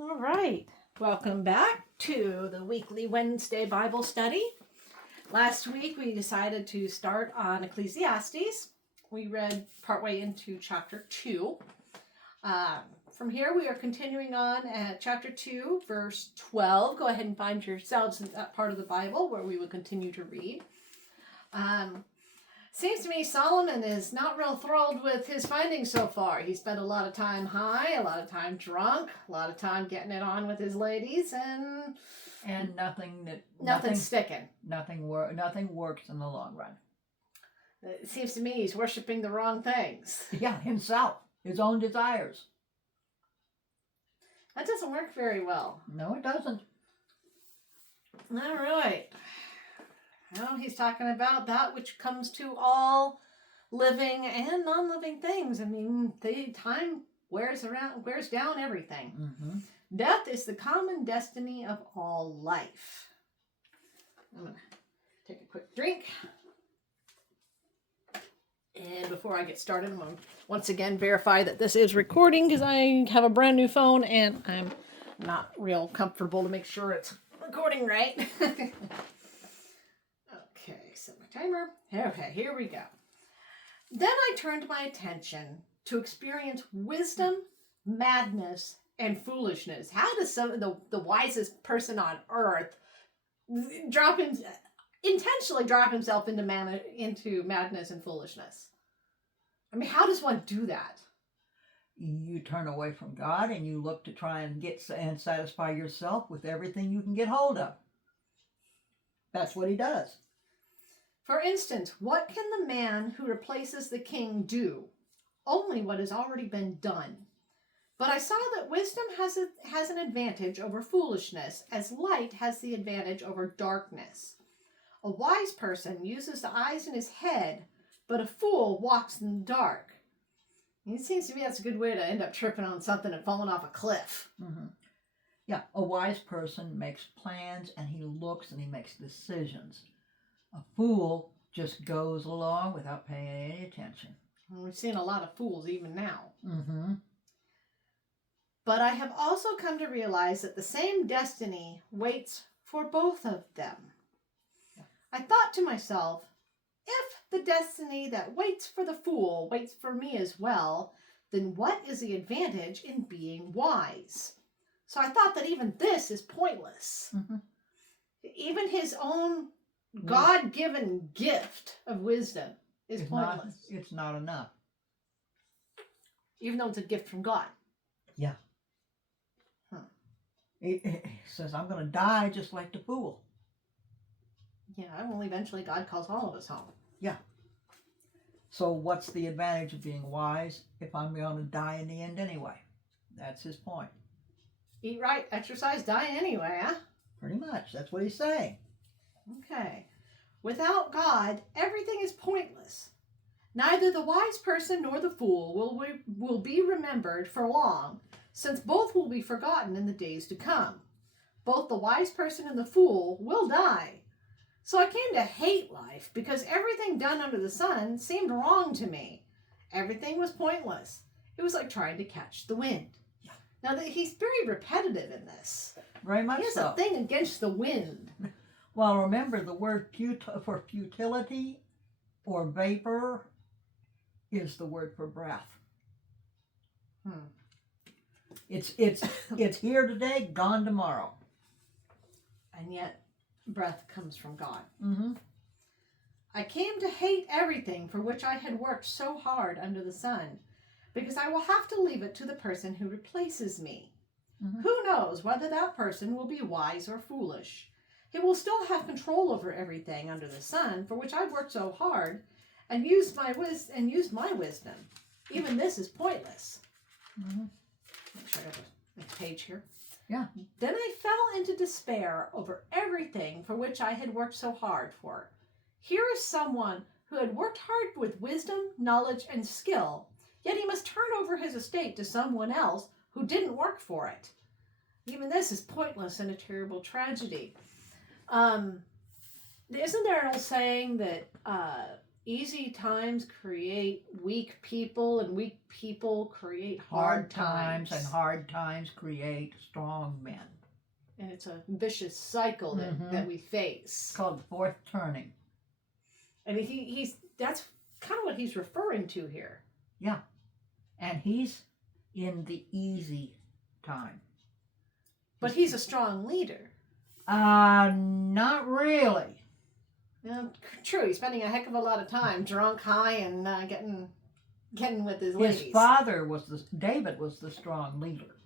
All right. Welcome back to the weekly Wednesday Bible study. Last week we decided to start on Ecclesiastes. We read partway into chapter 2. From here we are continuing on at chapter 2, verse 12. Go ahead and find yourselves in that part of the Bible where we will continue to read. Seems to me Solomon is not real thrilled with his findings so far. He spent a lot of time high, a lot of time drunk, a lot of time getting it on with his ladies, and nothing sticking. Nothing works in the long run. It seems to me he's worshiping the wrong things. Yeah, himself, his own desires. That doesn't work very well. No, it doesn't. All right. Well, he's talking about that which comes to all living and non-living things. I mean, the time wears down everything. Mm-hmm. Death is the common destiny of all life. I'm going to take a quick drink. And before I get started, I'm going to once again verify that this is recording because I have a brand new phone and I'm not real comfortable to make sure it's recording right. Okay, set my timer. Okay, here we go. Then I turned my attention to experience wisdom, madness, and foolishness. How does the wisest person on earth intentionally drop himself into madness and foolishness? I mean, how does one do that? You turn away from God and you look to try and get and satisfy yourself with everything you can get hold of. That's what he does. For instance, what can the man who replaces the king do? Only what has already been done. But I saw that wisdom has an advantage over foolishness, as light has the advantage over darkness. A wise person uses the eyes in his head, but a fool walks in the dark. It seems to me that's a good way to end up tripping on something and falling off a cliff. Mm-hmm. Yeah, a wise person makes plans and he looks and he makes decisions. A fool just goes along without paying any attention. We've seen a lot of fools even now. Mm-hmm. But I have also come to realize that the same destiny waits for both of them. Yeah. I thought to myself, if the destiny that waits for the fool waits for me as well, then what is the advantage in being wise? So I thought that even this is pointless. Mm-hmm. Even his own God-given gift of wisdom is pointless. It's not enough. Even though it's a gift from God. Yeah. It says, I'm going to die just like the fool. Yeah, well, eventually God calls all of us home. Yeah. So what's the advantage of being wise if I'm going to die in the end anyway? That's his point. Eat right, exercise, die anyway, huh? Pretty much. That's what he's saying. Okay. Without God, everything is pointless. Neither the wise person nor the fool will be remembered for long, since both will be forgotten in the days to come. Both the wise person and the fool will die. So I came to hate life because everything done under the sun seemed wrong to me. Everything was pointless. It was like trying to catch the wind. Yeah. Now, he's very repetitive in this. Very much so. He has a thing against the wind. Well, remember the word for futility or vapor is the word for breath. It's here today, gone tomorrow. And yet, breath comes from God. Mm-hmm. I came to hate everything for which I had worked so hard under the sun, because I will have to leave it to the person who replaces me. Mm-hmm. Who knows whether that person will be wise or foolish? He will still have control over everything under the sun for which I've worked so hard and used my wisdom. Even this is pointless. Mm-hmm. Make sure I got the next page here. Yeah. Then I fell into despair over everything for which I had worked so hard for. Here is someone who had worked hard with wisdom, knowledge, and skill, yet he must turn over his estate to someone else who didn't work for it. Even this is pointless and a terrible tragedy. Isn't there an old saying that easy times create weak people, and weak people create Hard times, and hard times create strong men. And it's a vicious cycle that we face. It's called fourth turning. And he's that's kind of what he's referring to here. Yeah. And he's in the easy time. But he's a strong leader. Not really. Yeah, true. He's spending a heck of a lot of time drunk, high, and getting with his ladies. His father David was the strong leader.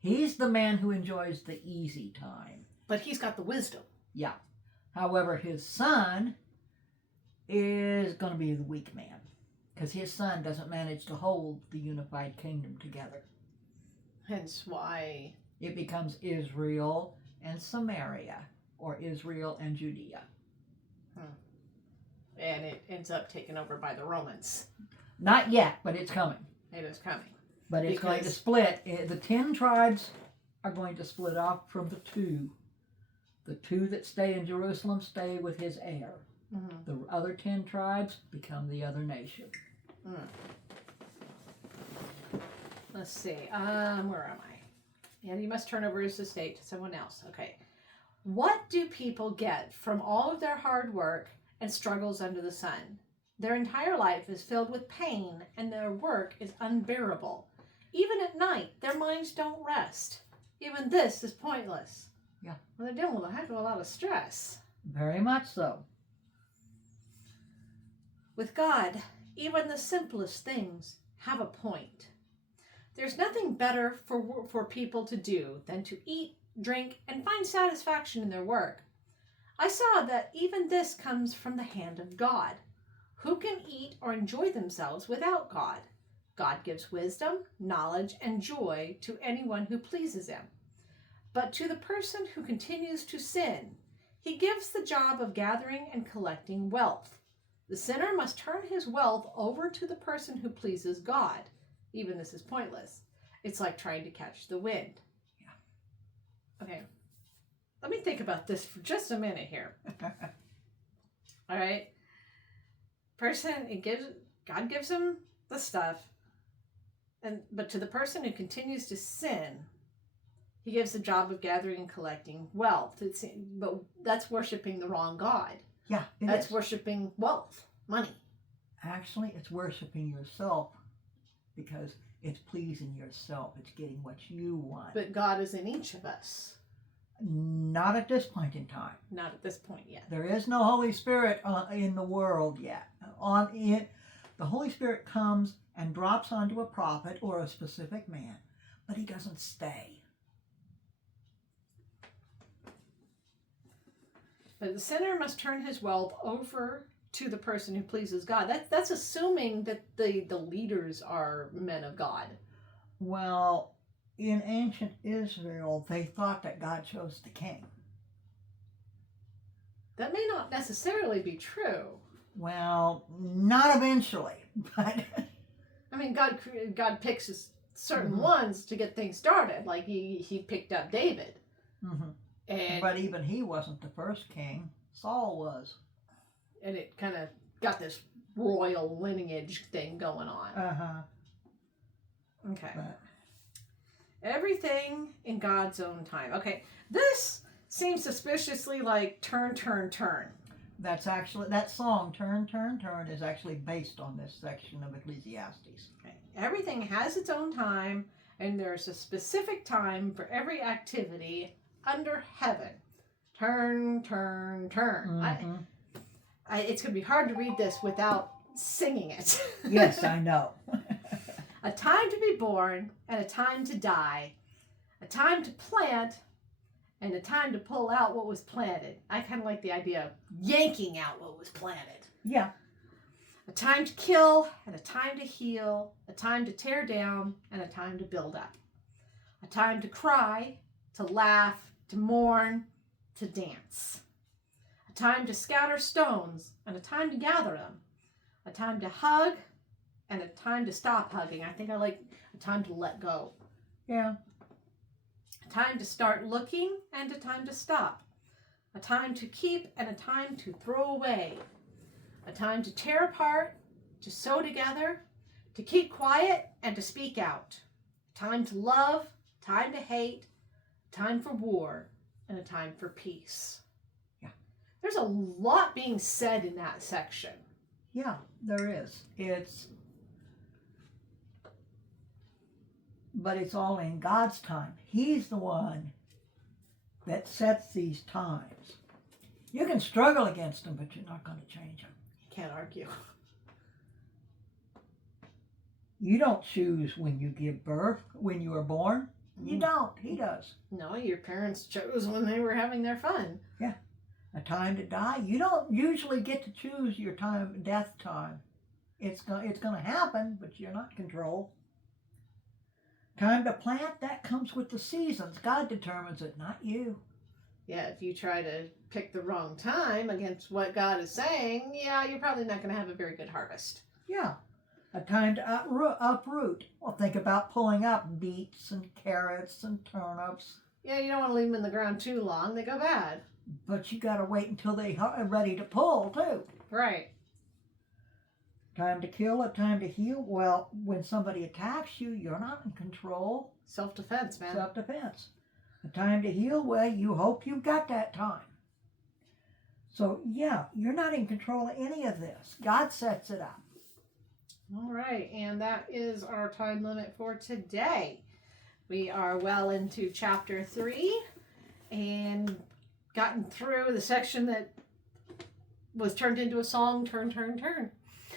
He's the man who enjoys the easy time. But he's got the wisdom. Yeah. However, his son is going to be the weak man, because his son doesn't manage to hold the unified kingdom together. Hence why it becomes Israel and Samaria, or Israel and Judea. And it ends up taken over by the Romans. Not yet, but it's coming. It is coming. But it's going to split. The 10 tribes are going to split off from the two. The 2 that stay in Jerusalem stay with his heir. The other 10 tribes become the other nation. Let's see. Where am I? And he must turn over his estate to someone else. Okay. What do people get from all of their hard work and struggles under the sun? Their entire life is filled with pain, and their work is unbearable. Even at night, their minds don't rest. Even this is pointless. Yeah. Well, they're dealing with a heck of a lot of stress. Very much so. With God, even the simplest things have a point. There's nothing better for people to do than to eat, drink, and find satisfaction in their work. I saw that even this comes from the hand of God. Who can eat or enjoy themselves without God? God gives wisdom, knowledge, and joy to anyone who pleases him. But to the person who continues to sin, he gives the job of gathering and collecting wealth. The sinner must turn his wealth over to the person who pleases God. Even this is pointless. It's like trying to catch the wind. Yeah. Okay. Let me think about this for just a minute here. All right. God gives him the stuff, but to the person who continues to sin, he gives the job of gathering and collecting wealth. But that's worshiping the wrong God. Yeah, that's worshiping wealth, money. Actually, it's worshiping yourself, because it's pleasing yourself. It's getting what you want. But God is in each of us. Not at this point in time. Not at this point yet. There is no Holy Spirit in the world yet. The Holy Spirit comes and drops onto a prophet or a specific man, but he doesn't stay. But the sinner must turn his wealth over to the person who pleases God. That's assuming that the leaders are men of God. Well, in ancient Israel, they thought that God chose the king. That may not necessarily be true. Well, not eventually, but... I mean, God picks certain ones to get things started. Like he picked up David. But even he wasn't the first king. Saul was. And it kind of got this royal lineage thing going on. Okay. But everything in God's own time. Okay, this seems suspiciously like turn, turn, turn. That's actually, that song, Turn, Turn, Turn, is actually based on this section of Ecclesiastes. Okay. Everything has its own time, and there's a specific time for every activity under heaven. Turn, turn, turn. It's going to be hard to read this without singing it. Yes, I know. A time to be born and a time to die. A time to plant and a time to pull out what was planted. I kind of like the idea of yanking out what was planted. Yeah. A time to kill and a time to heal. A time to tear down and a time to build up. A time to cry, to laugh, to mourn, to dance. A time to scatter stones and a time to gather them. A time to hug and a time to stop hugging. I think I like a time to let go. Yeah. A time to start looking and a time to stop. A time to keep and a time to throw away. A a time to tear apart, to sew together, to keep quiet, and to speak out. A time to love, time to hate, a time for war, and a time for peace. Yeah. There's a lot being said in that section. Yeah, there is. But it's all in God's time. He's the one that sets these times. You can struggle against them, but you're not going to change them. You can't argue. You don't choose when you give birth, when you are born. You don't. He does. No, your parents chose when they were having their fun. Yeah. A time to die. You don't usually get to choose your time, death time. It's going to happen, but you're not in control. Time to plant, that comes with the seasons. God determines it, not you. Yeah, if you try to pick the wrong time against what God is saying, yeah, you're probably not going to have a very good harvest. Yeah. A time to uproot. Well, think about pulling up beets and carrots and turnips. Yeah, you don't want to leave them in the ground too long. They go bad. But you got to wait until they are ready to pull, too. Right. Time to kill, a time to heal. Well, when somebody attacks you, you're not in control. Self-defense, man. Self-defense. A time to heal, well, you hope you've got that time. So, yeah, you're not in control of any of this. God sets it up. All right, and that is our time limit for today. We are well into chapter 3 and gotten through the section that was turned into a song, Turn, Turn, Turn.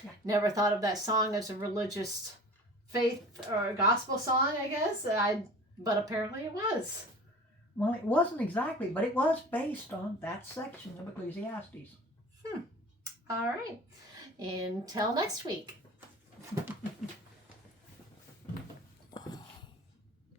Yeah. Never thought of that song as a religious faith or a gospel song, I guess. But apparently it was. Well, it wasn't exactly, but it was based on that section of Ecclesiastes. All right. Until next week.